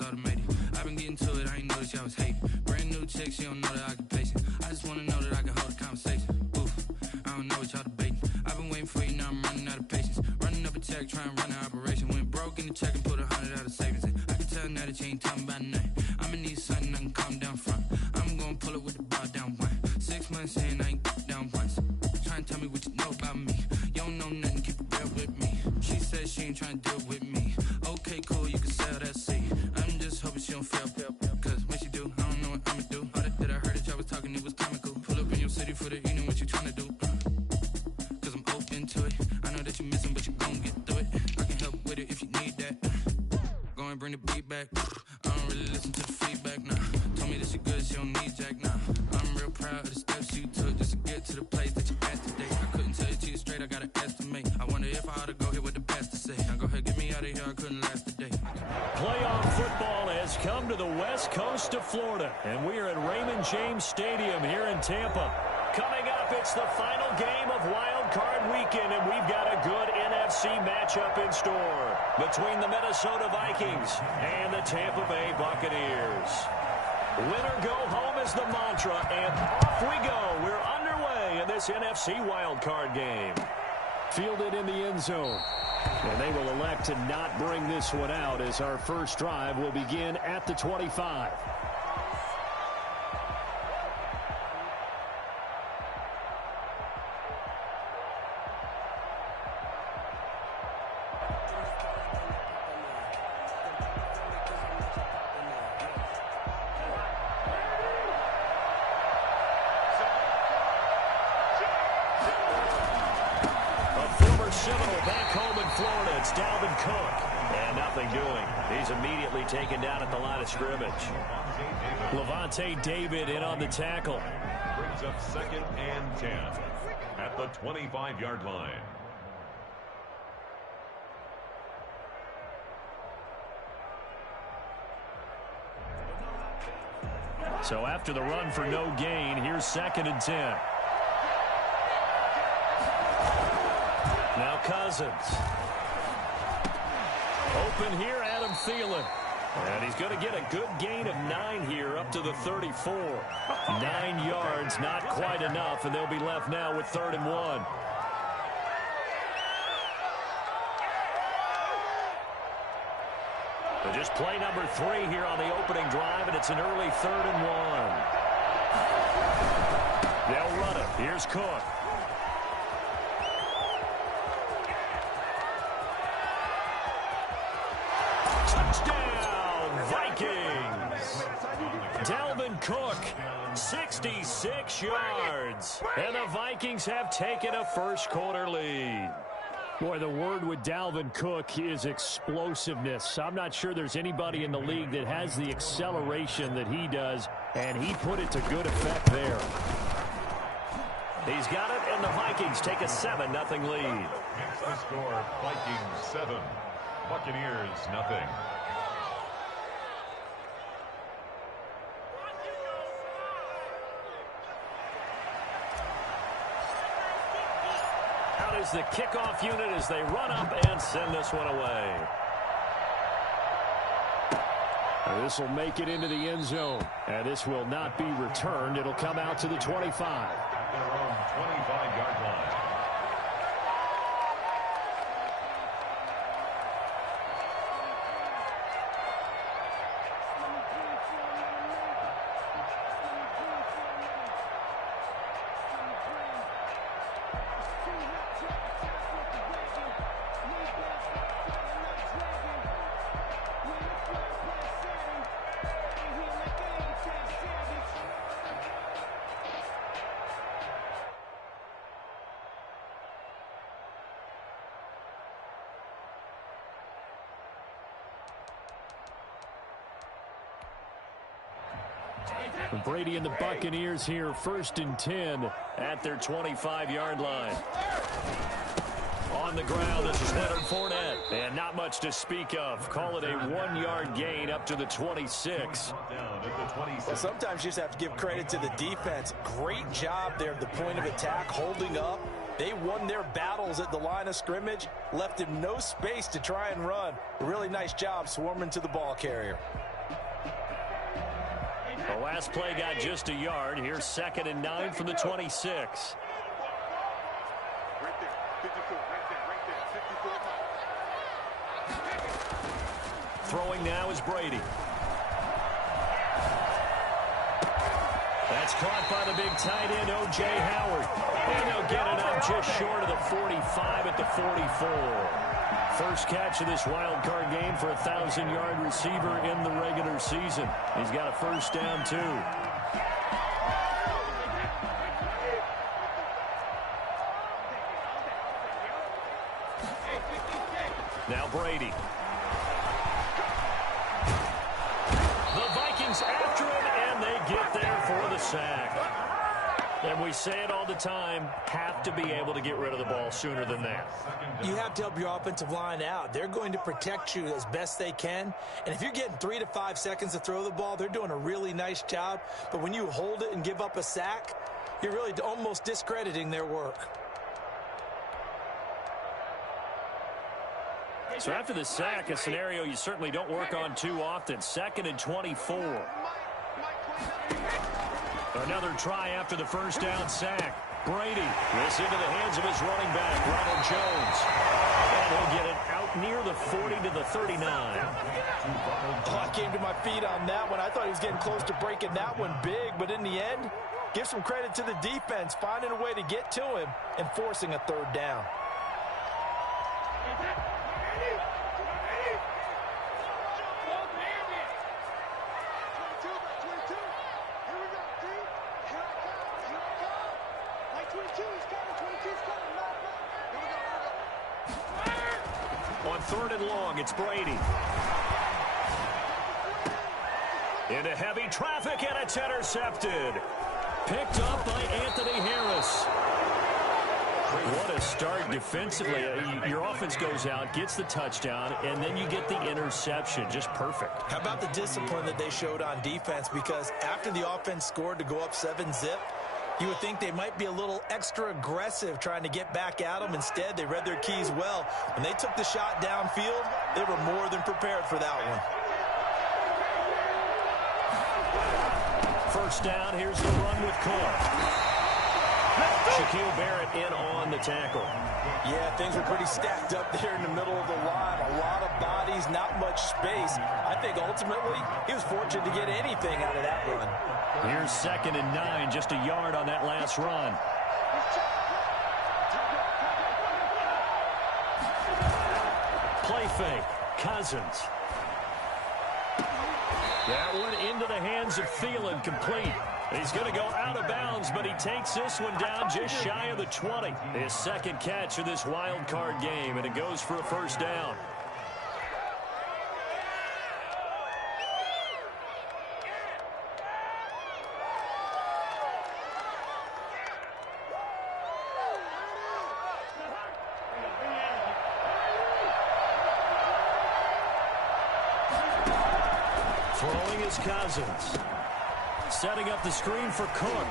it's automated. I've been getting to it, I ain't noticed y'all was hating. Brand new chick, she don't know the occupation. I just wanna know that I can hold a conversation. Oof, I don't know what y'all debating. I've been waiting for you, now I'm running out of patience. Running up a check, trying to run an operation. Went broke in the check and put 100 out of savings in. I can tell now that you ain't talking about nothing. I'ma need something I can calm down front. I'm gonna pull it with the bow down one. 6 months in, I ain't down once. Trying to tell me what you know about me. You don't know nothing, keep it real with me. She said she ain't trying to deal with me. Okay, cool, you can sell that seed. I'm just hoping she don't fail. Cause when she do, I don't know what I'ma do. All that I heard that y'all was talking, it was comical. Pull up in your city for the evening, what you trying to do? Cause I'm open to it. I know that you're missing, but you gon' get through it. I can help with it if you need that. Go and bring the beat back. I don't really listen to the feedback, nah. Told me that she good, she don't need jack, nah. I'm real proud of the steps you took just to get to the place that you at today. I couldn't tell you to you straight, I gotta estimate. I wonder if I ought to go here with the best to say. Now go ahead, get me out of here, I couldn't last a day. Playoff football has come to the west coast of Florida, and we are at Raymond James Stadium here in Tampa. Coming up, it's the final game of Wild Card Weekend, and we've got a good NFC matchup in store between the Minnesota Vikings and the Tampa Bay Buccaneers. Winner go home is the mantra, and off we go. We're underway in this NFC Wild Card game. Fielded in the end zone. And they will elect to not bring this one out as our first drive will begin at the 25. Seminole back home in Florida. It's Dalvin Cook. And nothing doing. He's immediately taken down at the line of scrimmage. Levante David in on the tackle. Brings up 2nd and 10 at the 25-yard line. So after the run for no gain, here's 2nd and 10. Now Cousins. Open here, Adam Thielen. And he's going to get a good gain of 9 here up to the 34. 9 yards, not quite enough, and they'll be left now with 3rd and 1. So just play number 3 here on the opening drive, and it's an early 3rd and 1. They'll run it. Here's Cook. Touchdown, Vikings. Dalvin Cook, 66 yards. And the Vikings have taken a first-quarter lead. Boy, the word with Dalvin Cook is explosiveness. I'm not sure there's anybody in the league that has the acceleration that he does, and he put it to good effect there. He's got it, and the Vikings take a 7-0 lead. It's the score, Vikings 7, Buccaneers nothing. Out is the kickoff unit as they run up and send this one away. This will make it into the end zone, and this will not be returned. It'll come out to the 25. At their own 25-yard line. Brady and the Buccaneers here, 1st and 10 at their 25-yard line. On the ground, this is Leonard Fournette. And not much to speak of. Call it a 1-yard gain up to the 26. Well, sometimes you just have to give credit to the defense. Great job there at the point of attack, holding up. They won their battles at the line of scrimmage, left him no space to try and run. A really nice job swarming to the ball carrier. The last play got just a yard. Here's 2nd and 9 from the 26. Throwing now is Brady. That's caught by the big tight end, O.J. Howard. And they'll get it up just short of the 45 at the 44. First catch of this wild card game for a 1,000-yard receiver in the regular season. He's got a first down, too. Now Brady. The Vikings after him, and they get there for the sack. And we say it all the time, have to be able to get rid of the ball sooner than that. You have to help your offensive line out. They're going to protect you as best they can. And if you're getting 3 to 5 seconds to throw the ball, they're doing a really nice job. But when you hold it and give up a sack, you're really almost discrediting their work. So after the sack, a scenario you certainly don't work on too often. 2nd and 24. Another try after the first down sack. Brady, this into the hands of his running back, Ronald Jones. And he'll get it out near the 40 to the 39. I came to my feet on that one. I thought he was getting close to breaking that one big, but in the end, give some credit to the defense, finding a way to get to him and forcing a 3rd down. On 3rd and long, it's Brady. Into heavy traffic, and it's intercepted. Picked up by Anthony Harris. What a start defensively. Your offense goes out, gets the touchdown, and then you get the interception. Just perfect. How about the discipline that they showed on defense? Because after the offense scored to go up 7-zip, you would think they might be a little extra aggressive trying to get back at them. Instead, they read their keys well. When they took the shot downfield, they were more than prepared for that one. First down, here's the run with Cook. Shaquille Barrett in on the tackle. Yeah, things were pretty stacked up there in the middle of the line. A lot of bodies, not much space. I think ultimately he was fortunate to get anything out of that run. Here's 2nd and 9, just a yard on that last run. Play fake, Cousins. That one into the hands of Thielen, complete. He's going to go out of bounds, but he takes this one down just shy of the 20. His 2nd catch of this wild card game, and it goes for a first down. Throwing is Cousins. Setting up the screen for Cook.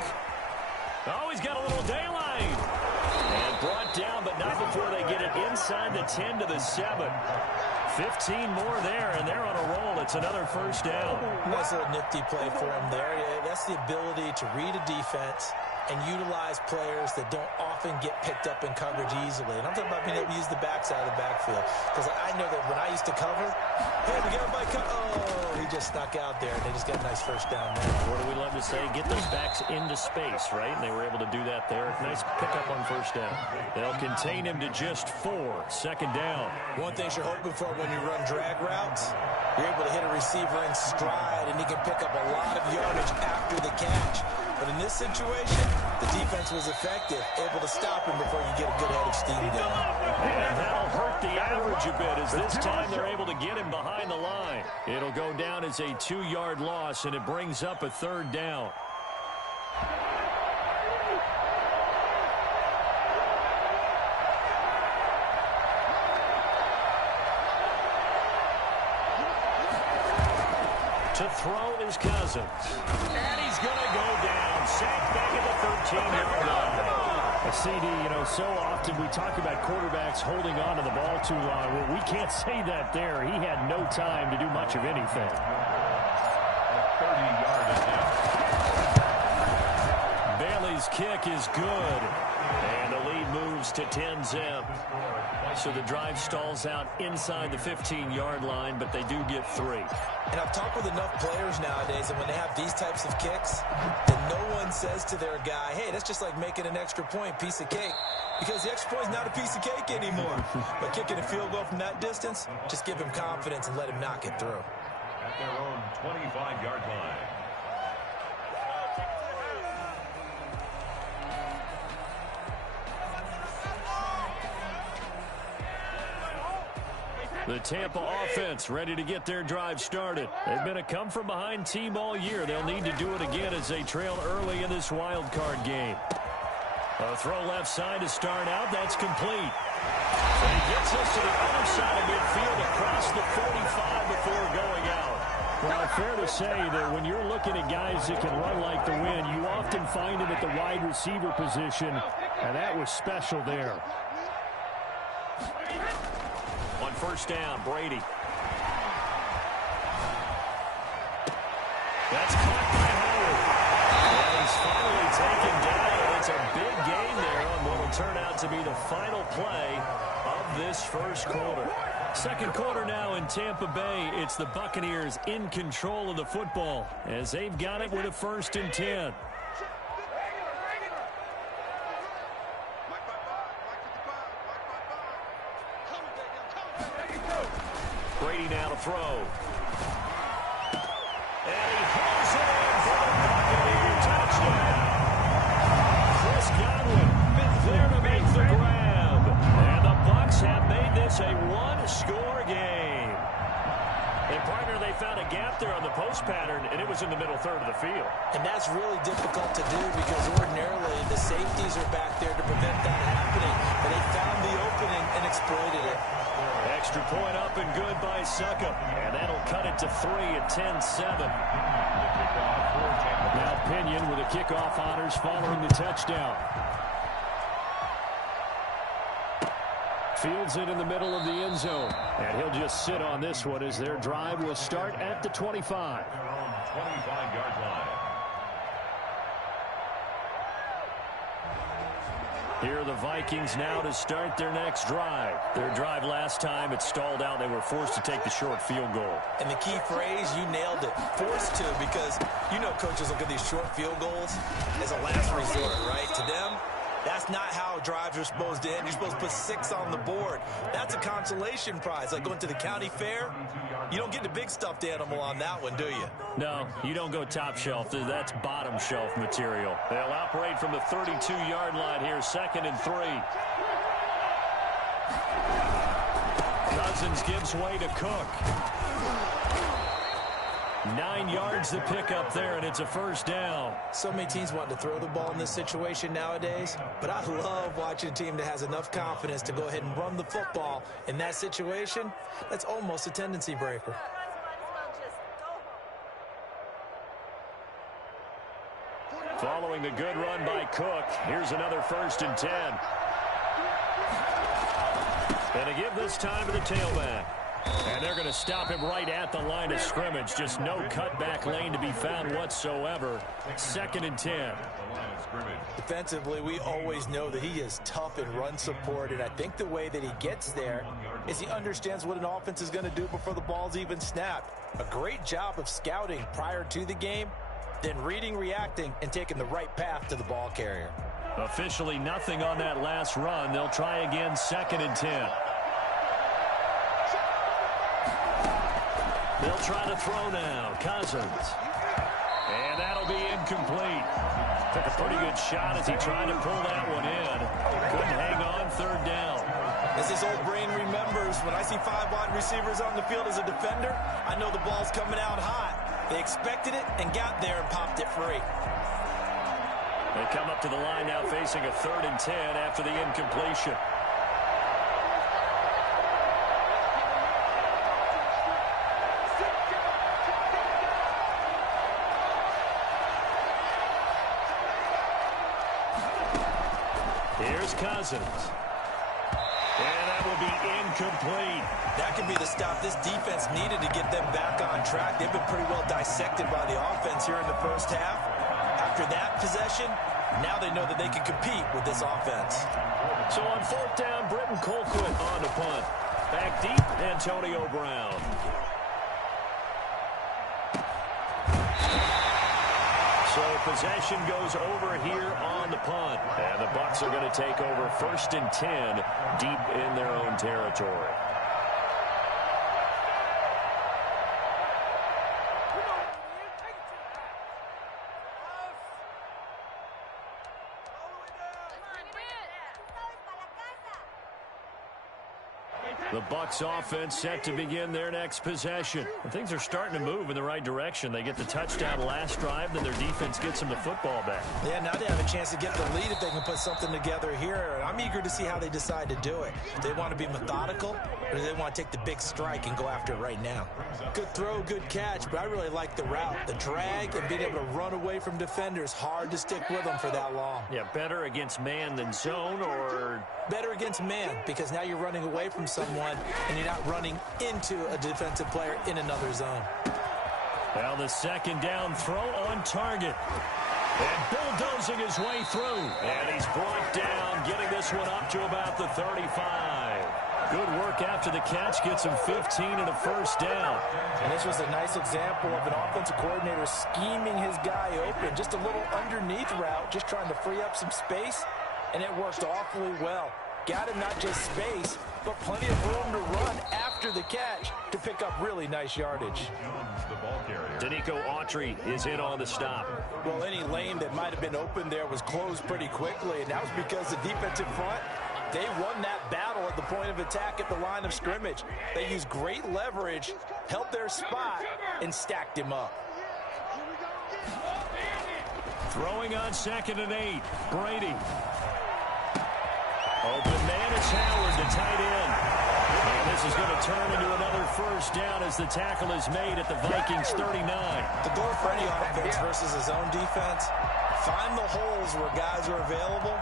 Oh, he's got a little daylight. And brought down, but not before they get it inside the 10 to the 7. 15 more there, and they're on a roll. It's another first down. Nice little nifty play for him there. That's the ability to read a defense and utilize players that don't often get picked up in coverage easily. And I'm talking about being able to use the backside of the backfield. Because I know that when I used to cover, hey, we got everybody oh, he just snuck out there, and they just got a nice first down there. What do we love to say? Get those backs into space, right? And they were able to do that there. Nice pickup on first down. They'll contain him to just 4. 2nd down. One thing you're hoping for when you run drag routes, you're able to hit a receiver in stride, and he can pick up a lot of yardage after the catch. But in this situation, the defense was effective, able to stop him before you get a good head of steam going. And that'll hurt the average a bit, as this time they're able to get him behind the line. It'll go down as a 2-yard loss, and it brings up a 3rd down. To throw is Cousins. And he's going to go down. Sacked back at the 13-yard line. CD, so often we talk about quarterbacks holding on to the ball too long. Well, we can't say that there. He had no time to do much of anything. 30-yard attempt. Bailey's kick is good. And the lead moves to 10-zip. So the drive stalls out inside the 15-yard line, but they do get 3. And I've talked with enough players nowadays, and when they have these types of kicks, then no one says to their guy, hey, that's just like making an extra point, piece of cake. Because the extra point is not a piece of cake anymore. But kicking a field goal from that distance, just give him confidence and let him knock it through. At their own 25-yard line. The Tampa offense ready to get their drive started. They've been a come-from-behind team all year. They'll need to do it again as they trail early in this wild card game. A throw left side to start out. That's complete. And he gets us to the other side of midfield across the 45 before going out. Well, fair to say that when you're looking at guys that can run like the wind, you often find them at the wide receiver position, and that was special there. On first down, Brady. That's caught by Howard. And he's finally taken down. It's a big gain there on what will turn out to be the final play of this first quarter. Second quarter now in Tampa Bay. It's the Buccaneers in control of the football as they've got it with a 1st and 10. Brady now to throw. And he hauls it in for the Buccaneer touchdown. Chris Godwin there to make the grab. And the Bucs have made this a one-score game. And, partner, they found a gap there on the post pattern, and it was in the middle third of the field. And that's really difficult to do because ordinarily the safeties are back there to prevent that happening. But they found the opening and exploited it. Extra point up and good by Succop. And that'll cut it to 3 at 10-7. Now Pinion with the kickoff honors following the touchdown. Fields it in the middle of the end zone. And he'll just sit on this one as their drive will start at the 25. 25-yard line. Here are the Vikings now to start their next drive. Their drive last time, it stalled out. They were forced to take the short field goal. And the key phrase, you nailed it. Forced to, because you know coaches look at these short field goals as a last resort, right? To them, that's not how drives are supposed to end. You're supposed to put 6 on the board. That's a consolation prize. Like going to the county fair, you don't get the big stuffed animal on that one, do you? No, you don't go top shelf. That's bottom shelf material. They'll operate from the 32-yard line here, 2nd and 3. Cousins gives way to Cook. 9 yards to pick up there, and it's a first down. So many teams want to throw the ball in this situation nowadays, but I love watching a team that has enough confidence to go ahead and run the football. In that situation, that's almost a tendency breaker. Following the good run by Cook, here's another 1st and 10. And to give this time to the tailback. And they're going to stop him right at the line of scrimmage. Just no cutback lane to be found whatsoever. 2nd and 10. Defensively, we always know that he is tough in run support, and I think the way that he gets there is he understands what an offense is going to do before the ball's even snapped. A great job of scouting prior to the game, then reading, reacting, and taking the right path to the ball carrier. Officially nothing on that last run. They'll try again, 2nd and 10. They'll try to throw now. Cousins. And that'll be incomplete. Took a pretty good shot as he tried to pull that one in. Couldn't hang on, 3rd down. As his old brain remembers, when I see 5 wide receivers on the field as a defender, I know the ball's coming out hot. They expected it and got there and popped it free. They come up to the line now facing a 3rd and 10 after the incompletion. Here's Cousins. And that will be incomplete. That could be the stop this defense needed to get them back on track. They've been pretty well dissected by the offense here in the first half. After that possession, now they know that they can compete with this offense. So on fourth down, Britton Colquitt on the punt. Back deep, Antonio Brown. So possession goes over here on the punt. And the Bucs are going to take over 1st and 10 deep in their own territory. The Bucs offense set to begin their next possession. And things are starting to move in the right direction. They get the touchdown last drive, then their defense gets them the football back. Yeah, now they have a chance to get the lead if they can put something together here. And I'm eager to see how they decide to do it. Do they want to be methodical, or do they want to take the big strike and go after it right now? Good throw, good catch, but I really like the route. The drag and being able to run away from defenders. Hard to stick with them for that long. Yeah, better against man than zone, or better against man, because now you're running away from someone and you're not running into a defensive player in another zone. Well, the second down throw on target. And bulldozing his way through. And he's brought down, getting this one up to about the 35. Good work after the catch, gets him 15 and a first down. And this was a nice example of an offensive coordinator scheming his guy open. Just a little underneath route, just trying to free up some space. And it worked awfully well. Got him not just space, but plenty of room to run after the catch to pick up really nice yardage. Danico Autry is in on the stop. Well, any lane that might have been open there was closed pretty quickly, and that was because the defensive front, they won that battle at the point of attack at the line of scrimmage. They used great leverage, held their spot, and stacked him up. Throwing on 2nd and 8, Brady. Open man is Howard, the tight end. And this is going to turn into another first down as the tackle is made at the Vikings 39. The goal for any offense versus his own defense, find the holes where guys are available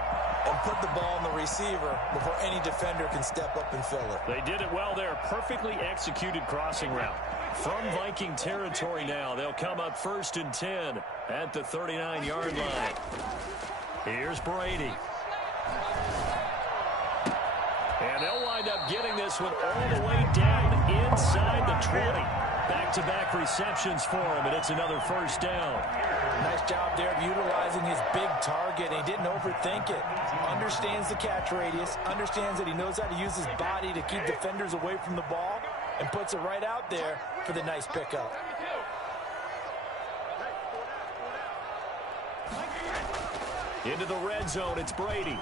and put the ball in the receiver before any defender can step up and fill it. They did it well there. Perfectly executed crossing route. From Viking territory now, they'll come up 1st and 10 at the 39-yard line. Here's Brady. And they'll wind up getting this one all the way down inside the 20. Back-to-back receptions for him, and it's another first down. Nice job there of utilizing his big target. He didn't overthink it. Understands the catch radius, understands that he knows how to use his body to keep defenders away from the ball, and puts it right out there for the nice pickup. Into the red zone, it's Brady.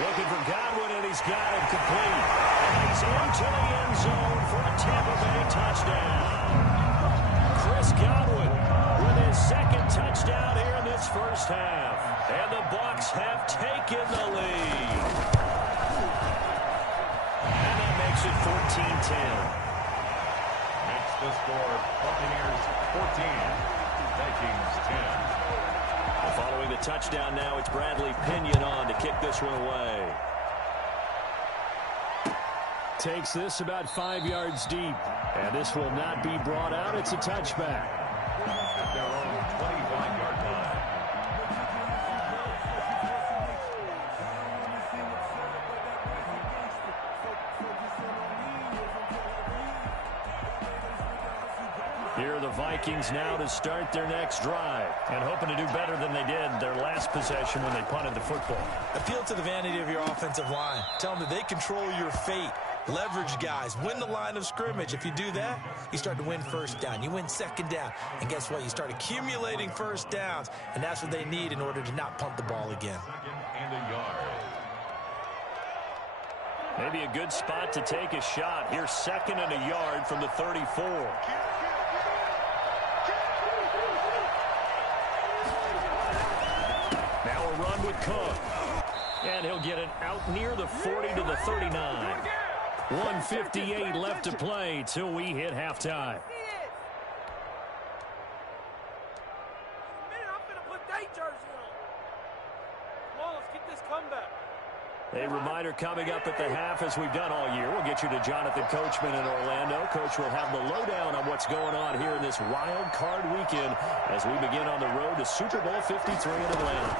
Looking for Godwin, and he's got him complete. And he's into the end zone for a Tampa Bay touchdown. Chris Godwin with his 2nd touchdown here in this first half. And the Bucs have taken the lead. And that makes it 14-10. Makes the score Buccaneers 14, Vikings 10. Following the touchdown now, it's Bradley Pinion on to kick this one away. Takes this about 5 yards deep. And this will not be brought out. It's a touchback. At their own 25-yard line. Here are the Vikings now to start their next drive, and hoping to do better than they did their last possession when they punted the football. Appeal to the vanity of your offensive line. Tell them that they control your fate. Leverage guys. Win the line of scrimmage. If you do that, you start to win first down. You win second down. And guess what? You start accumulating first downs, and that's what they need in order to not punt the ball again. 2nd and a yard. Maybe a good spot to take a shot. Here's 2nd and a yard from the 34. Now a run with Cook. And he'll get it out near the 40 to the 39. 1:58 left to play till we hit halftime. A reminder coming up at the half, as we've done all year. We'll get you to Jonathan Coachman in Orlando. Coach will have the lowdown on what's going on here in this wild card weekend as we begin on the road to Super Bowl 53 in Atlanta.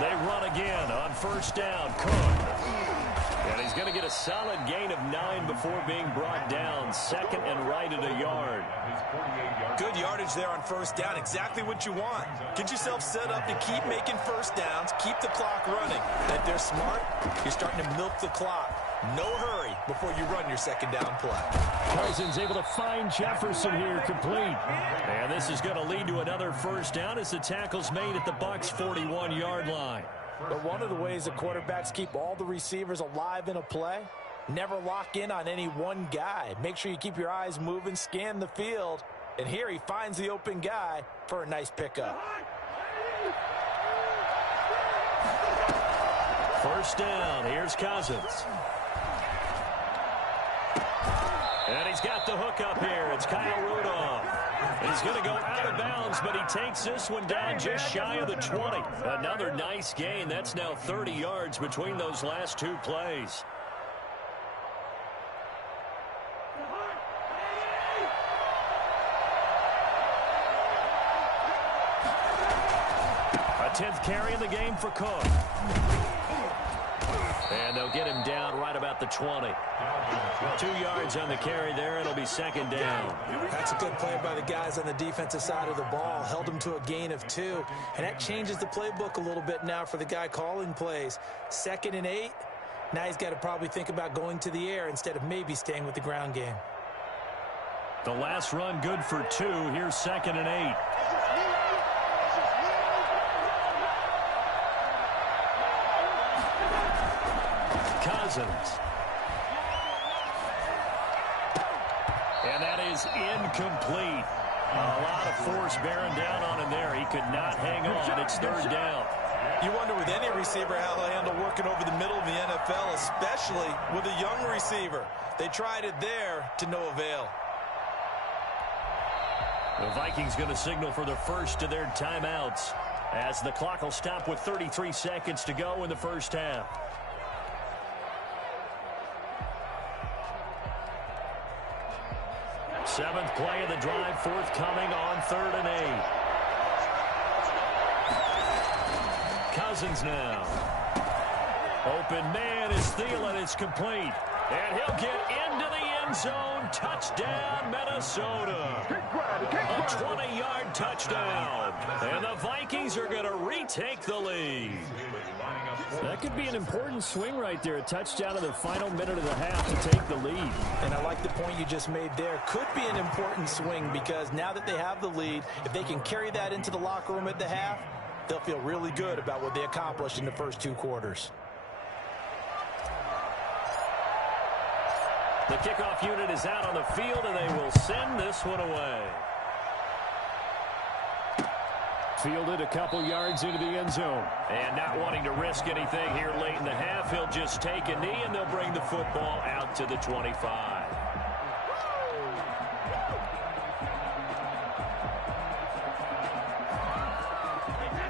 They run again on first down. Cook. And he's going to get a solid gain of 9 before being brought down. Second and right at a yard. Good yardage there on first down. Exactly what you want. Get yourself set up to keep making first downs, keep the clock running. And if they're smart, you're starting to milk the clock. No hurry before you run your second down play. Cousins able to find Jefferson here, complete. And this is going to lead to another first down as the tackle's made at the Bucs' 41-yard line. But one of the ways the quarterbacks keep all the receivers alive in a play, never lock in on any one guy. Make sure you keep your eyes moving, scan the field. And here he finds the open guy for a nice pickup. First down, here's Cousins. And he's got the hook up here. It's Kyle Rudolph. He's going to go out of bounds, but he takes this one down just shy of the 20. Another nice gain. That's now 30 yards between those last two plays. A 10th carry in the game for Cook. And they'll get him down right about the 20. 2 yards on the carry there. It'll be second down. That's a good play by the guys on the defensive side of the ball. Held him to a gain of 2. And that changes the playbook a little bit now for the guy calling plays. 2nd and 8. Now he's got to probably think about going to the air instead of maybe staying with the ground game. The last run good for 2. Here's 2nd and 8. Cousins. And that is incomplete. A lot of force bearing down on him there. He could not hang on. It's third down. You wonder with any receiver how they'll handle working over the middle of the NFL, especially with a young receiver. They tried it there to no avail. The Vikings going to signal for the first of their timeouts as the clock will stop with 33 seconds to go in the first half. Seventh play of the drive forthcoming on 3rd and 8. Cousins now. Open man is Thielen. It's complete. And he'll get into the end zone. Touchdown, Minnesota. A 20-yard touchdown. And the Vikings are going to retake the lead. That could be an important swing right there. A touchdown in the final minute of the half to take the lead. And I like the point you just made there. Could be an important swing because now that they have the lead, if they can carry that into the locker room at the half, they'll feel really good about what they accomplished in the first 2 quarters. The kickoff unit is out on the field, and they will send this one away. Fielded a couple yards into the end zone. And not wanting to risk anything here late in the half, he'll just take a knee, and they'll bring the football out to the 25.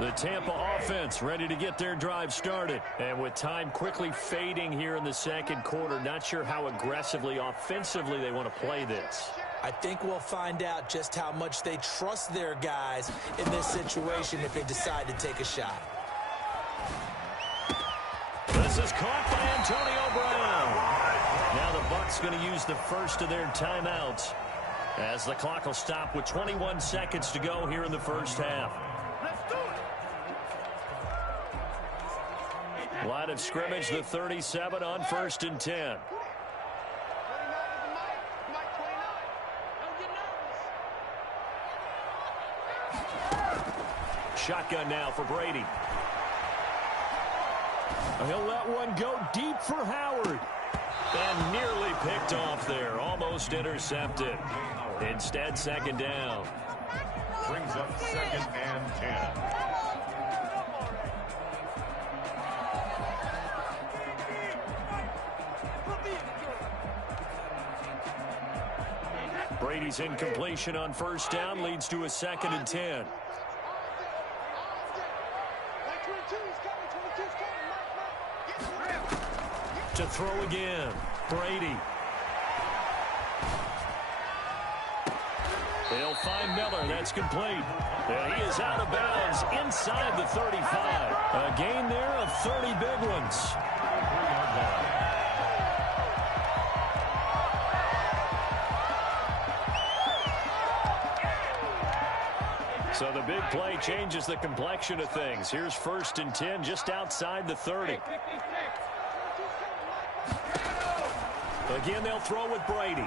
The Tampa offense ready to get their drive started. And with time quickly fading here in the second quarter, not sure how aggressively, offensively they want to play this. I think we'll find out just how much they trust their guys in this situation if they decide to take a shot. This is caught by Antonio Brown. Now the Bucs going to use the first of their timeouts as the clock will stop with 21 seconds to go here in the first half. Line of scrimmage, the 37 on 1st and 10. Shotgun now for Brady. He'll let one go deep for Howard. And nearly picked off there. Almost intercepted. Instead, second down. Brings up 2nd and 10. Brady's incompletion on first down leads to a 2nd and 10. to throw again. Brady. They'll find Miller. That's complete. And he is out of bounds inside the 35. A gain there of 30 big ones. So the big play changes the complexion of things. Here's 1st and 10 just outside the 30. Again, they'll throw with Brady. He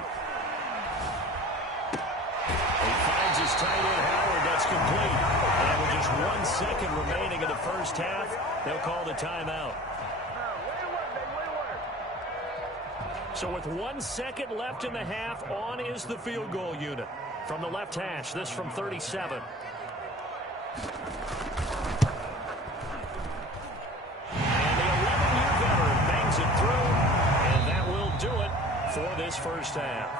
finds his tight end, Howard. That's complete. And with just 1 second remaining in the first half, they'll call the timeout. So with 1 second left in the half, on is the field goal unit. From the left hash, this from 37. And the 11-year veteran bangs it through, and that will do it for this first half.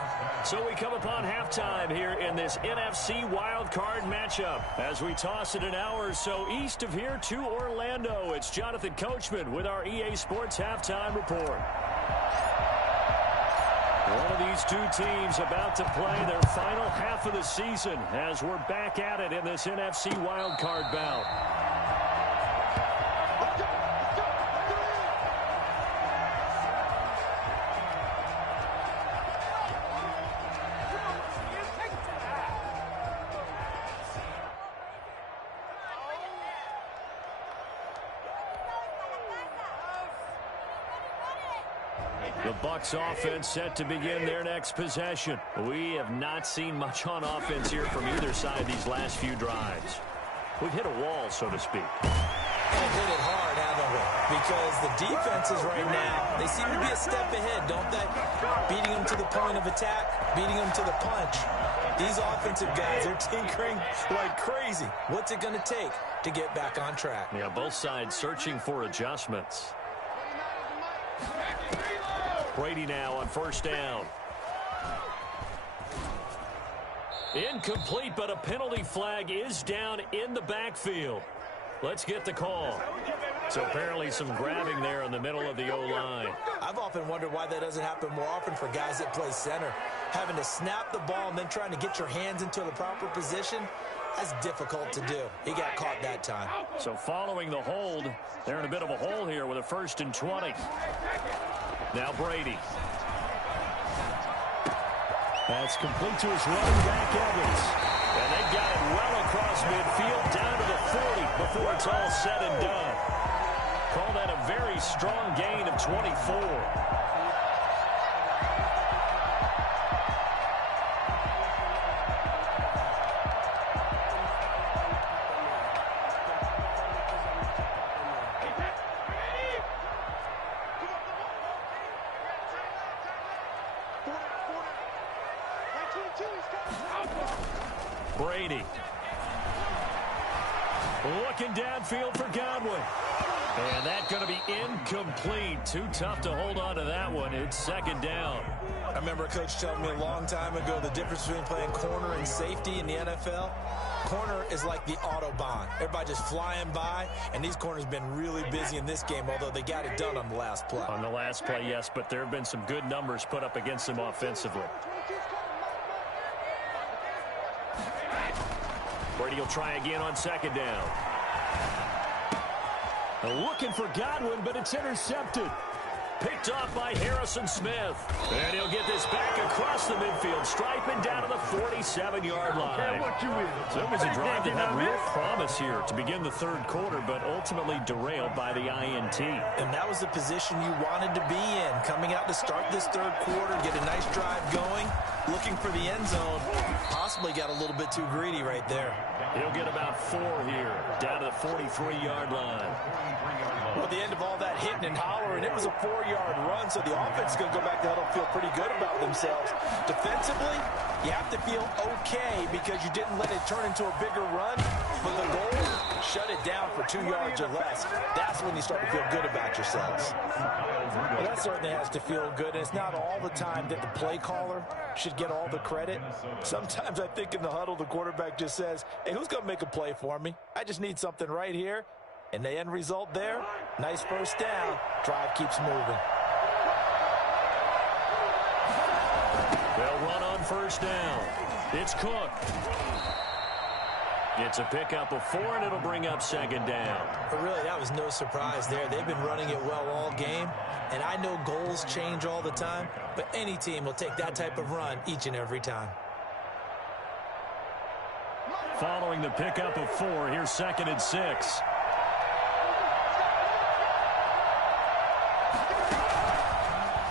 So we come upon halftime here in this NFC wildcard matchup. As we toss it an hour or so east of here to Orlando, it's Jonathan Coachman with our EA Sports Halftime Report. One of these two teams about to play their final half of the season as we're back at it in this NFC wildcard bout. The Bucs offense set to begin their next possession. We have not seen much on offense here from either side these last few drives. We've hit a wall, so to speak. And hit it hard, haven't we? Because the defenses right now, they seem to be a step ahead, don't they? Beating them to the point of attack, beating them to the punch. These offensive guys are tinkering like crazy. What's it going to take to get back on track? Yeah, both sides searching for adjustments. Brady now on 1st down. Incomplete, but a penalty flag is down in the backfield. Let's get the call. So apparently some grabbing there in the middle of the O-line. I've often wondered why that doesn't happen more often for guys that play center. Having to snap the ball and then trying to get your hands into the proper position, that's difficult to do. He got caught that time. So following the hold, they're in a bit of a hole here with a 1st and 20. Now Brady. That's complete to his running back, Evans. And they've got it well across midfield, down to the 40 before it's all said and done. Call that a very strong gain of 24. Brady. Looking downfield for Godwin. And that's going to be incomplete. Too tough to hold on to that one. It's 2nd down. I remember a coach telling me a long time ago the difference between playing corner and safety in the NFL. Corner is like the Autobahn. Everybody just flying by, and these corners have been really busy in this game, although they got it done on the last play. On the last play, yes, but there have been some good numbers put up against them offensively. Brady will try again on 2nd down. Looking for Godwin, but it's intercepted. Picked off by Harrison Smith. And he'll get this back across the midfield stripe and down to the 47-yard line. So it was a drive that had real promise here to begin the 3rd quarter, but ultimately derailed by the INT. And that was the position you wanted to be in. Coming out to start this 3rd quarter, get a nice drive going, looking for the end zone. Possibly got a little bit too greedy right there. He'll get about 4 here, down to the 43-yard line. Well, at the end of all that hitting and hollering, it was a 4-yard run, so the offense is going to go back to huddle, feel pretty good about themselves. Defensively, you have to feel okay because you didn't let it turn into a bigger run, but the goal, shut it down for 2 yards or less. That's when you start to feel good about yourselves. Well, that certainly has to feel good, and it's not all the time that the play caller should get all the credit. Sometimes I think in the huddle, the quarterback just says, hey, who's going to make a play for me? I just need something right here. And the end result there, nice 1st down. Drive keeps moving. first down. It's Cook. It's a pickup of 4, and it'll bring up second down. But really, that was no surprise there. They've been running it well all game, and I know goals change all the time, but any team will take that type of run each and every time. Following the pickup of 4, here's 2nd and 6.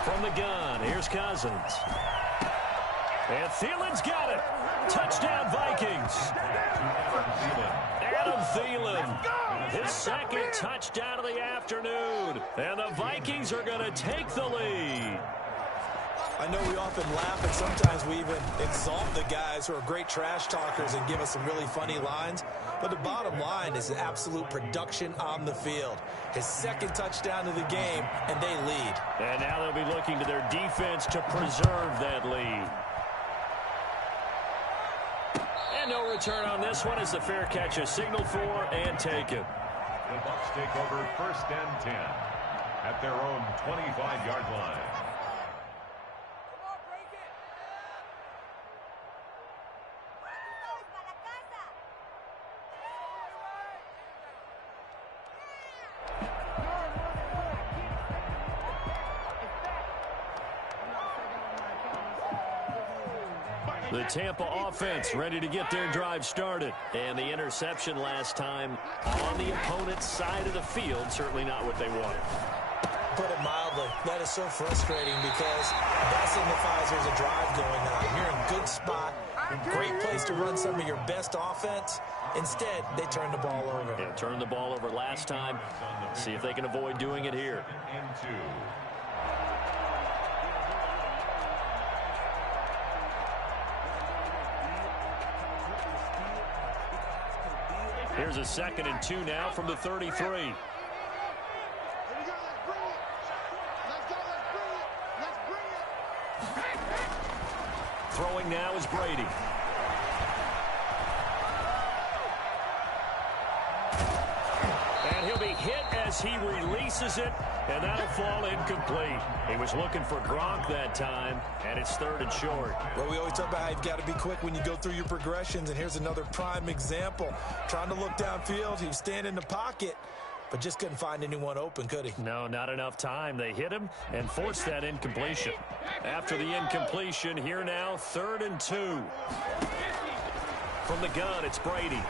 From the gun, here's Cousins. And Thielen's got it. Touchdown, Vikings. Adam Thielen, his 2nd touchdown of the afternoon. And the Vikings are going to take the lead. I know we often laugh, and sometimes we even exalt the guys who are great trash talkers and give us some really funny lines. But the bottom line is absolute production on the field. His 2nd touchdown of the game, and they lead. And now they'll be looking to their defense to preserve that lead. And no return on this one as the fair catch is signaled for and taken. The Bucs take over 1st and 10 at their own 25-yard line. The Tampa offense ready to get their drive started. And the interception last time on the opponent's side of the field, certainly not what they wanted. Put it mildly, that is so frustrating because that signifies there's a drive going on. You're in a good spot, great place to run some of your best offense. Instead, they turn the ball over. Yeah, turned the ball over last time. See if they can avoid doing it here. Here's a 2nd and 2 now from the 33. Throwing now is Brady. And he'll be hit as he releases it, and that'll fall incomplete. He was looking for Gronk that time, and it's 3rd and short. Well, we always talk about how you've got to be quick when you go through your progressions, and here's another prime example. Trying to look downfield, he was standing in the pocket, but just couldn't find anyone open, could he? No, not enough time. They hit him and forced that incompletion. After the incompletion, here now, 3rd and 2. From the gun, it's Brady.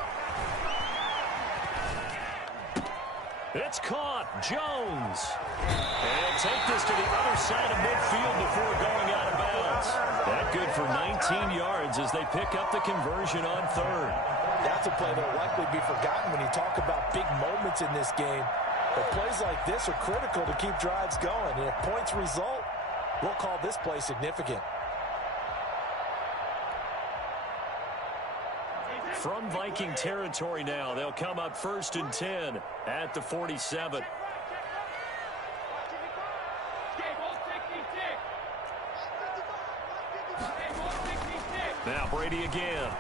It's caught. Jones. And he'll take this to the other side of midfield before going out of bounds. That good for 19 yards as they pick up the conversion on 3rd. That's a play that will likely be forgotten when you talk about big moments in this game. But plays like this are critical to keep drives going. And if points result, we'll call this play significant. From Viking territory now, they'll come up 1st and 10 at the 47. Now Brady again.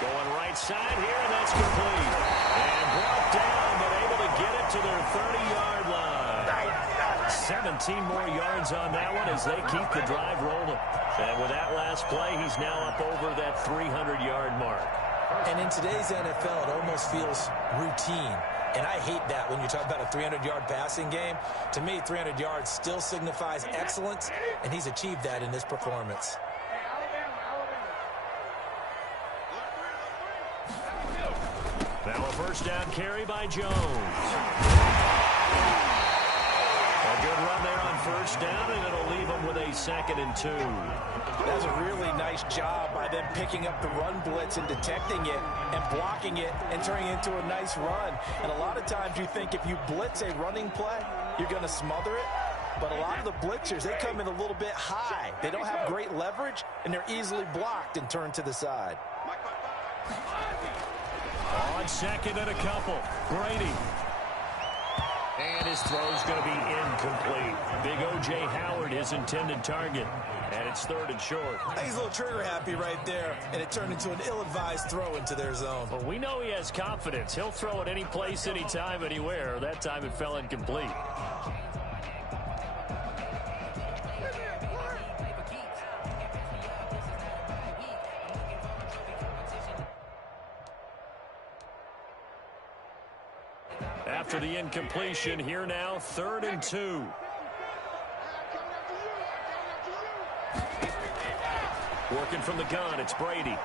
Going right side here, and that's complete. And brought down, but able to get it to their 30-yard line. 17 more yards on that one as they keep the drive rolling. And with that last play, he's now up over that 300-yard mark. And in today's NFL, it almost feels routine. And I hate that when you talk about a 300-yard passing game. To me, 300 yards still signifies excellence, and he's achieved that in this performance. Now a 1st down carry by Jones. A good run there on 1st down, and it'll leave him with a 2nd and 2. That's a really nice job by them picking up the run blitz and detecting it and blocking it and turning it into a nice run. And a lot of times you think if you blitz a running play, you're going to smother it. But a lot of the blitzers, they come in a little bit high. They don't have great leverage, and they're easily blocked and turned to the side. On 2nd and a couple, Brady. And his throw's going to be incomplete. Big O.J. Howard, his intended target. And it's 3rd and short. He's a little trigger happy right there, and it turned into an ill-advised throw into their zone. Well, we know he has confidence. He'll throw it any place, anytime, anywhere. That time it fell incomplete. After the incompletion, here now, 3rd and 2. Working from the gun, it's Brady.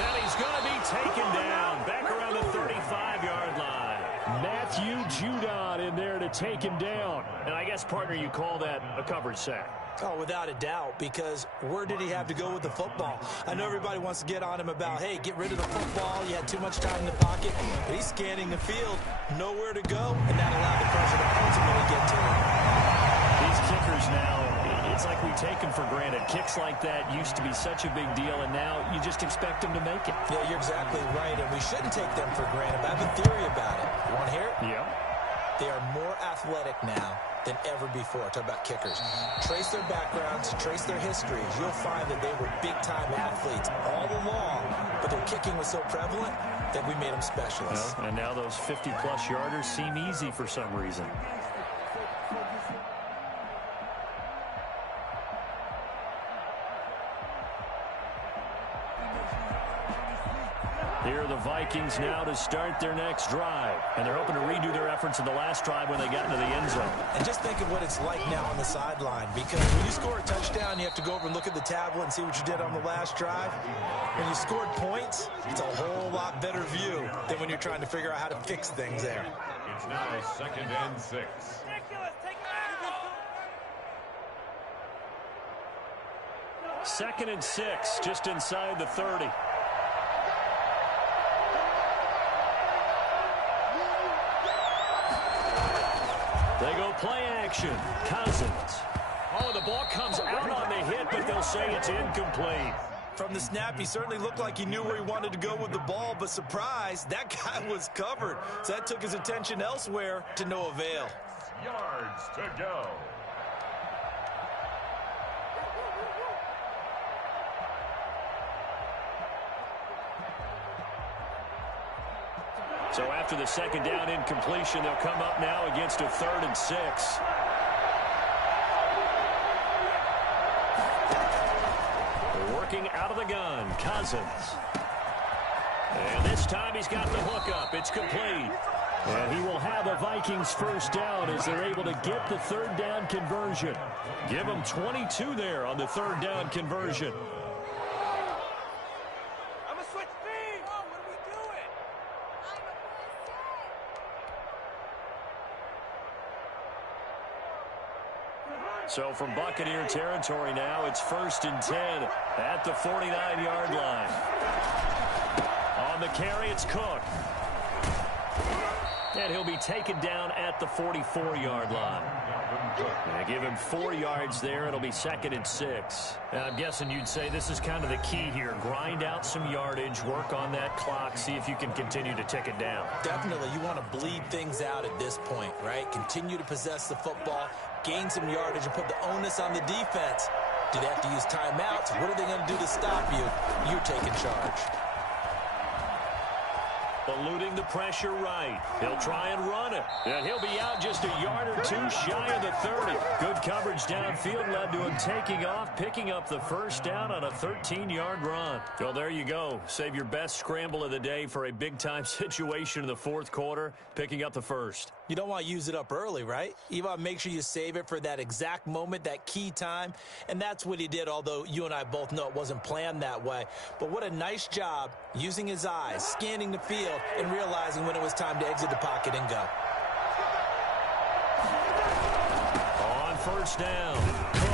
And he's going to be taken down back around the 35-yard line. Matthew Judon in there to take him down. And I guess, partner, you call that a coverage sack. Oh, without a doubt, because where did he have to go with the football? I know everybody wants to get on him about, hey, get rid of the football. You had too much time in the pocket. But he's scanning the field, nowhere to go, and that allowed the pressure to ultimately get to him. These kickers now, it's like we take them for granted. Kicks like that used to be such a big deal, and now you just expect them to make it. Yeah, you're exactly right, and we shouldn't take them for granted. But I have a theory about it. You want to hear it? Yeah. They are more athletic now than ever before. Talk about kickers. Trace their backgrounds, trace their histories. You'll find that they were big-time athletes all along, but their kicking was so prevalent that we made them specialists. Well, and now those 50-plus yarders seem easy for some reason. Here are the Vikings now to start their next drive. And they're hoping to redo their efforts in the last drive when they got into the end zone. And just think of what it's like now on the sideline, because when you score a touchdown, you have to go over and look at the tablet and see what you did on the last drive. When you scored points, it's a whole lot better view than when you're trying to figure out how to fix things there. It's now 2nd and 6. Second and 6, just inside the 30. They go play action. Cousins. Oh, the ball comes out on the hit, but they'll say it's incomplete. From the snap, he certainly looked like he knew where he wanted to go with the ball, but surprise, that guy was covered. So that took his attention elsewhere to no avail. Yards to go. So after the second down incompletion, they'll come up now against a 3rd and 6. Working out of the gun, Cousins. And this time he's got the hook up. It's complete. And he will have a Vikings first down as they're able to get the 3rd down conversion. Give them 22 there on the 3rd down conversion. So from Buccaneer territory now, it's 1st and 10 at the 49-yard line. On the carry, it's Cook. And he'll be taken down at the 44-yard line. And give him 4 yards there. It'll be 2nd and 6. Now, I'm guessing you'd say this is kind of the key here. Grind out some yardage, work on that clock, see if you can continue to tick it down. Definitely. You want to bleed things out at this point, right? Continue to possess the football, gain some yardage, and put the onus on the defense. Do they have to use timeouts? What are they going to do to stop you? You're taking charge. Eluding the pressure right. He'll try and run it. And he'll be out just a yard or two shy of the 30. Good coverage downfield led to him taking off, picking up the first down on a 13-yard run. Well, there you go. Save your best scramble of the day for a big-time situation in the 4th quarter, picking up the first. You don't want to use it up early, right? You want to make sure you save it for that exact moment, that key time. And that's what he did, although you and I both know it wasn't planned that way. But what a nice job using his eyes, scanning the field, and realizing when it was time to exit the pocket and go. On first down, Cook.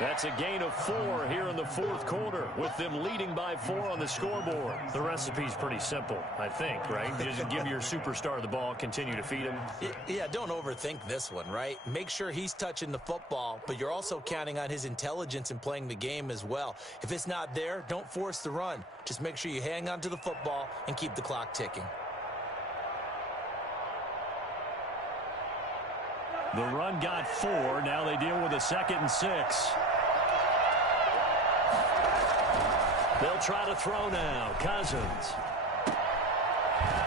That's a gain of 4 here in the 4th quarter, with them leading by 4 on the scoreboard. The recipe's pretty simple, I think, right? Just give your superstar the ball, continue to feed him. Yeah, don't overthink this one, right? Make sure he's touching the football, but you're also counting on his intelligence in playing the game as well. If it's not there, don't force the run. Just make sure you hang on to the football and keep the clock ticking. The run got 4. Now they deal with a 2nd and 6. They'll try to throw now. Cousins.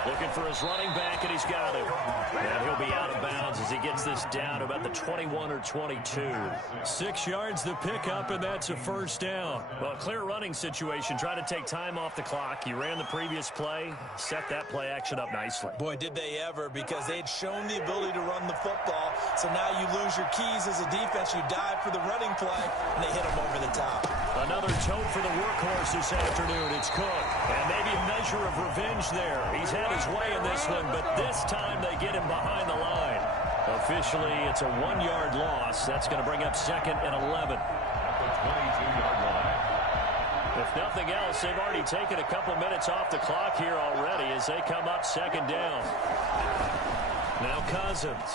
Looking for his running back, and he's got it. And he'll be out of bounds as he gets this down about the 21 or 22. 6 yards to pick up, and that's a first down. Well, clear running situation. Try to take time off the clock. You ran the previous play, set that play action up nicely. Boy, did they ever, because they'd shown the ability to run the football. So now you lose your keys as a defense. You dive for the running play, and they hit them over the top. Another tote for the workhorse this afternoon. It's Cook. And maybe a measure of revenge there. He's had his way in this one, but this time they get him behind the line. Officially, it's a 1-yard loss. That's going to bring up 2nd and 11. At the 22-yard line. If nothing else, they've already taken a couple minutes off the clock here already as they come up 2nd down. Now Cousins.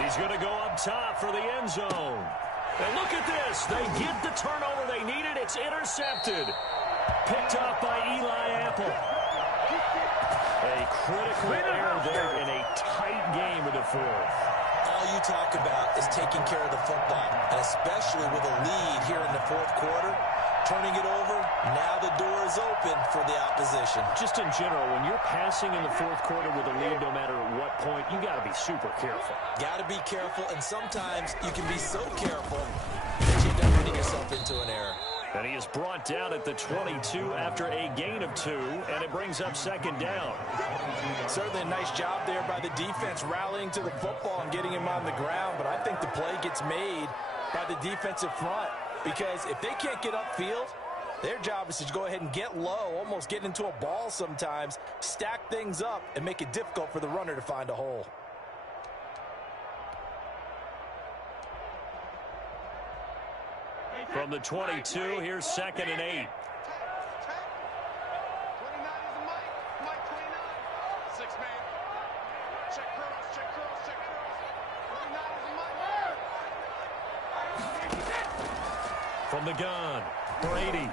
He's going to go up top for the end zone. And look at this. They get the turnover they needed. It's intercepted. Picked up by Eli Apple. A critical error there in a tight game in the 4th. All you talk about is taking care of the football, and especially with a lead here in the 4th quarter, turning it over, now the door is open for the opposition. Just in general, when you're passing in the 4th quarter with a lead, no matter at what point, you got to be super careful. Got to be careful, and sometimes you can be so careful that you end up getting yourself into an error. And he is brought down at the 22 after a gain of 2, and it brings up 2nd down. Certainly a nice job there by the defense rallying to the football and getting him on the ground, but I think the play gets made by the defensive front, because if they can't get upfield, their job is to go ahead and get low, almost get into a ball sometimes, stack things up, and make it difficult for the runner to find a hole. From the 22, here's 2nd and 8. 29 is the Mike 29. 6-man. Check cross, check cross, check cross. 29 is the Mike. From the gun, Brady.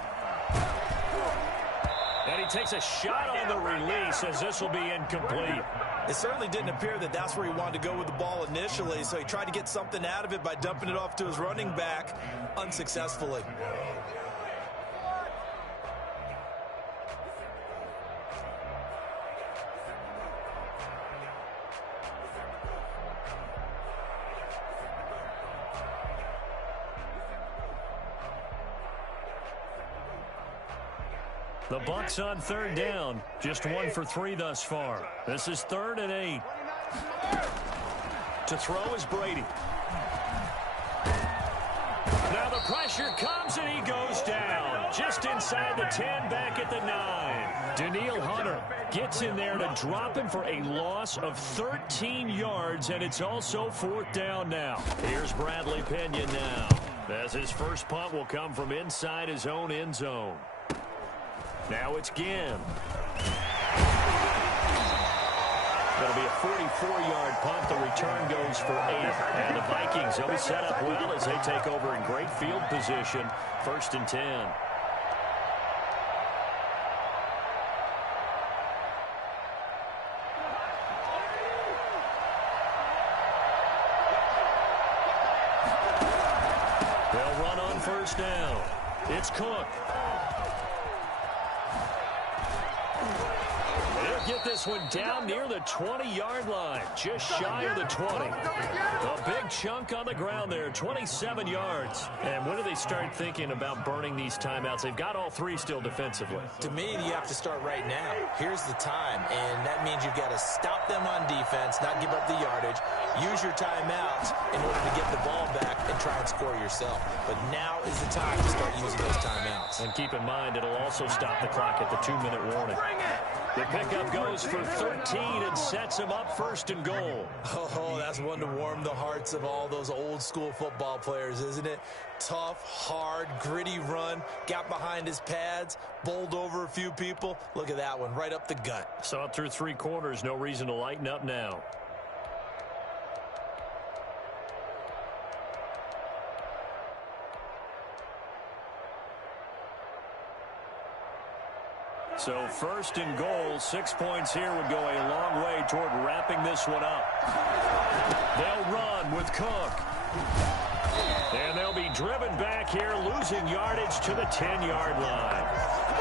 And he takes a shot on the release as this will be incomplete. It certainly didn't appear that that's where he wanted to go with the ball initially, so he tried to get something out of it by dumping it off to his running back unsuccessfully. The Bucs on 3rd down. Just 1 for 3 thus far. This is 3rd and 8. To throw is Brady. Now the pressure comes and he goes down. Just inside the 10, back at the 9. Danielle Hunter gets in there to drop him for a loss of 13 yards, and it's also 4th down now. Here's Bradley Pinion now, as his first punt will come from inside his own end zone. Now it's Ginn. It'll be a 44-yard punt. The return goes for 8. And the Vikings, they'll be set up well as they take over in great field position. 1st and 10. They'll run on 1st down. It's Cook. Get this one down near the 20-yard line, just shy of the 20. A big chunk on the ground there, 27 yards. And when do they start thinking about burning these timeouts? They've got all 3 still defensively. To me, you have to start right now. Here's the time, and that means you've got to stop them on defense, not give up the yardage, use your timeouts in order to get the ball back and try and score yourself. But now is the time to start using those timeouts. And keep in mind, it'll also stop the clock at the 2-minute warning. The pickup goes for 13 and sets him up 1st and goal. Oh, that's one to warm the hearts of all those old-school football players, isn't it? Tough, hard, gritty run, got behind his pads, bowled over a few people. Look at that one, right up the gut. Saw it through 3 quarters, no reason to lighten up now. So 1st and goal, 6 points here would go a long way toward wrapping this one up. They'll run with Cook. And they'll be driven back here, losing yardage to the 10-yard line.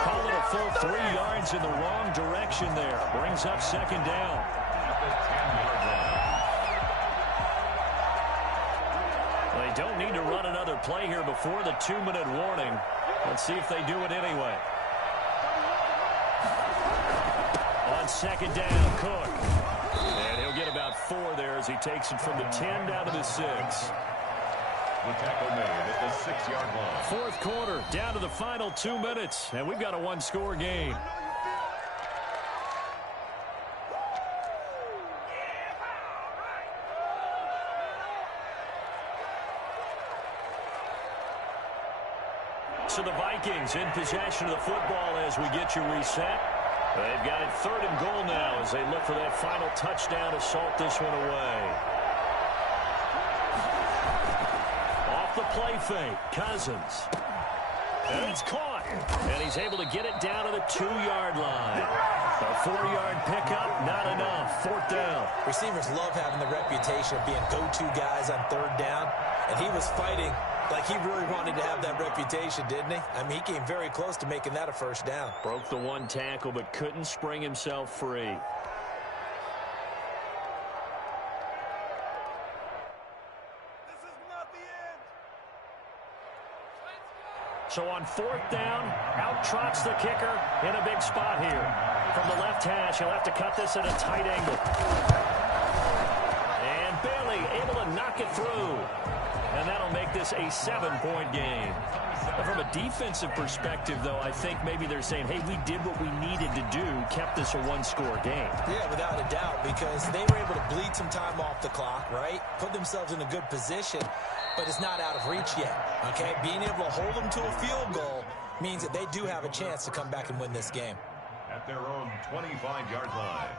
Call it a full 3 yards in the wrong direction there. Brings up second down. At the 10-yard line. They don't need to run another play here before the 2-minute warning. Let's see if they do it anyway. On second down, Cook. And he'll get about 4 there as he takes it from the 10 down to the 6. The tackle made at the 6-yard line. Fourth quarter, down to the final 2 minutes, and we've got a one-score game. So the Vikings in possession of the football as we get you reset. They've got it 3rd and goal now as they look for that final touchdown to salt this one away. Off the play fake, Cousins. And it's caught. And he's able to get it down to the 2-yard line. A 4-yard pickup, not enough. 4th down. Receivers love having the reputation of being go-to guys on 3rd down. And he was fighting like he really wanted to have that reputation, didn't he? I mean, he came very close to making that a 1st down. Broke the 1 tackle, but couldn't spring himself free. So on 4th down, out trots the kicker in a big spot here. From the left hash, he'll have to cut this at a tight angle. And Bailey able to knock it through. And that'll make this a 7-point game. From a defensive perspective, though, I think maybe they're saying, hey, we did what we needed to do, kept this a 1-score game. Yeah, without a doubt, because they were able to bleed some time off the clock, right? Put themselves in a good position, but it's not out of reach yet, okay? Being able to hold them to a field goal means that they do have a chance to come back and win this game. At their own 25-yard line.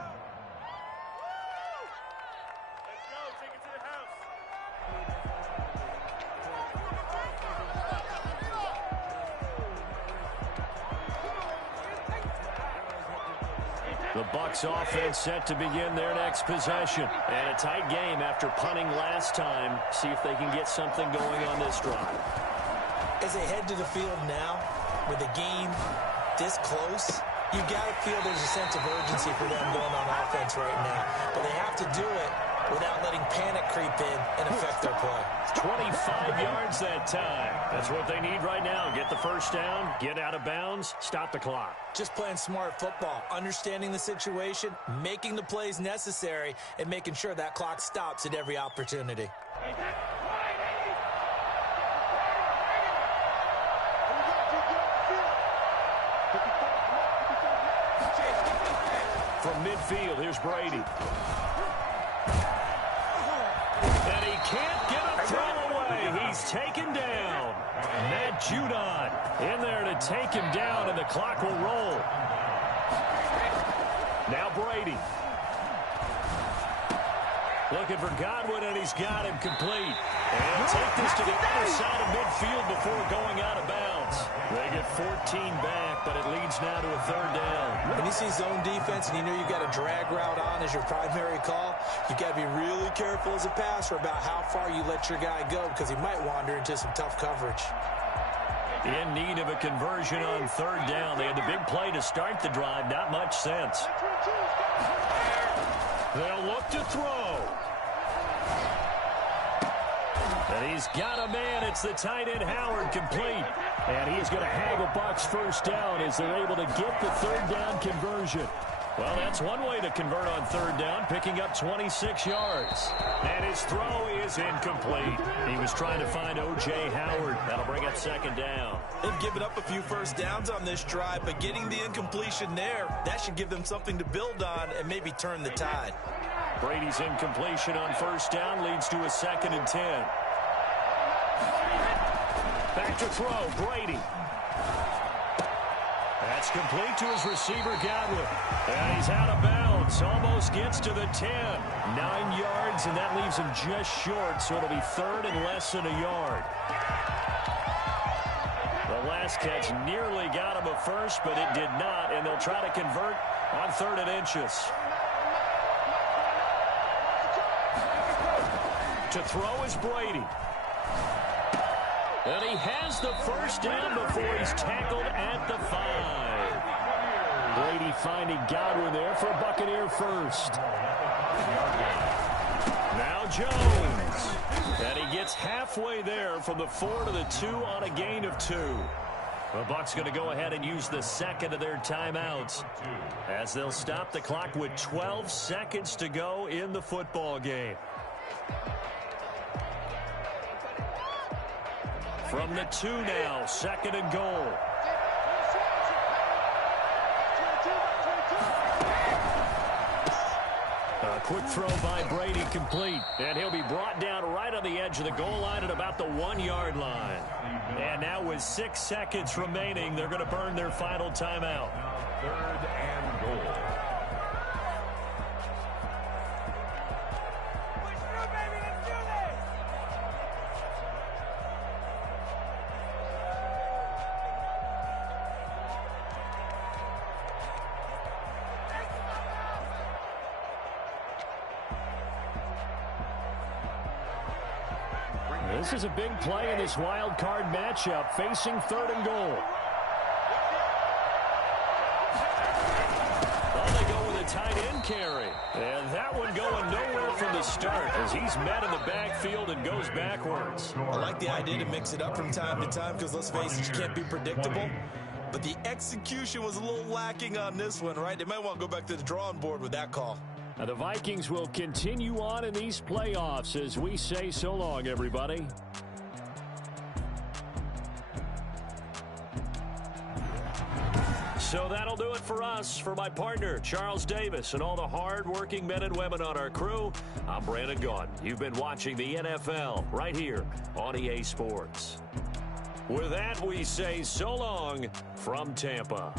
The Bucs offense set to begin their next possession. And a tight game after punting last time. See if they can get something going on this drive. As they head to the field now, with the game this close, you got to feel there's a sense of urgency for them going on offense right now. But they have to do it without letting panic creep in and affect their play. 25 yards that time. That's what they need right now. Get the 1st down, get out of bounds, stop the clock. Just playing smart football, understanding the situation, making the plays necessary, and making sure that clock stops at every opportunity. From midfield, here's Brady. And he can't get a throw away. He's taken down. Matt Judon in there to take him down, and the clock will roll. Now Brady. Looking for Godwin, and he's got him complete. And take this to the other side of midfield before going out of bounds. They get 14 back, but it leads now to a 3rd down. When you see zone defense and you know you've got a drag route on as your primary call, you've got to be really careful as a passer about how far you let your guy go because he might wander into some tough coverage. In need of a conversion on 3rd down. They had the big play to start the drive. Not much sense. They'll look to throw. And he's got a man. It's the tight end, Howard, complete. And he's going to haggle Bucs 1st down as they're able to get the 3rd down conversion. Well, that's one way to convert on 3rd down, picking up 26 yards. And his throw is incomplete. He was trying to find O.J. Howard. That'll bring up 2nd down. They've given up a few 1st downs on this drive, but getting the incompletion there, that should give them something to build on and maybe turn the tide. Brady's incompletion on 1st down leads to a 2nd and 10. Back to throw, Brady. That's complete to his receiver, Godwin. And he's out of bounds. Almost gets to the 10. 9 yards, and that leaves him just short, so it'll be 3rd and less than a yard. The last catch nearly got him a 1st, but it did not, and they'll try to convert on 3rd and inches. To throw is Brady. And he has the 1st down before he's tackled at the 5. Brady finding Godwin there for a Buccaneer first. Now Jones. And he gets halfway there from the 4 to the 2 on a gain of 2. The Bucs going to go ahead and use the second of their timeouts as they'll stop the clock with 12 seconds to go in the football game. From the 2 now, 2nd and goal. A quick throw by Brady complete. And he'll be brought down right on the edge of the goal line at about the 1-yard line. And now with 6 seconds remaining, they're going to burn their final timeout. 3rd and goal. This is a big play in this wild card matchup, facing 3rd and goal. Well, they go with a tight end carry. And that one going nowhere from the start as he's met in the backfield and goes backwards. I like the idea to mix it up from time to time because, let's face it, you can't be predictable. But the execution was a little lacking on this one, right? They might want to go back to the drawing board with that call. Now the Vikings will continue on in these playoffs as we say so long, everybody. So that'll do it for us. For my partner, Charles Davis, and all the hard-working men and women on our crew, I'm Brandon Gaudin. You've been watching the NFL right here on EA Sports. With that, we say so long from Tampa.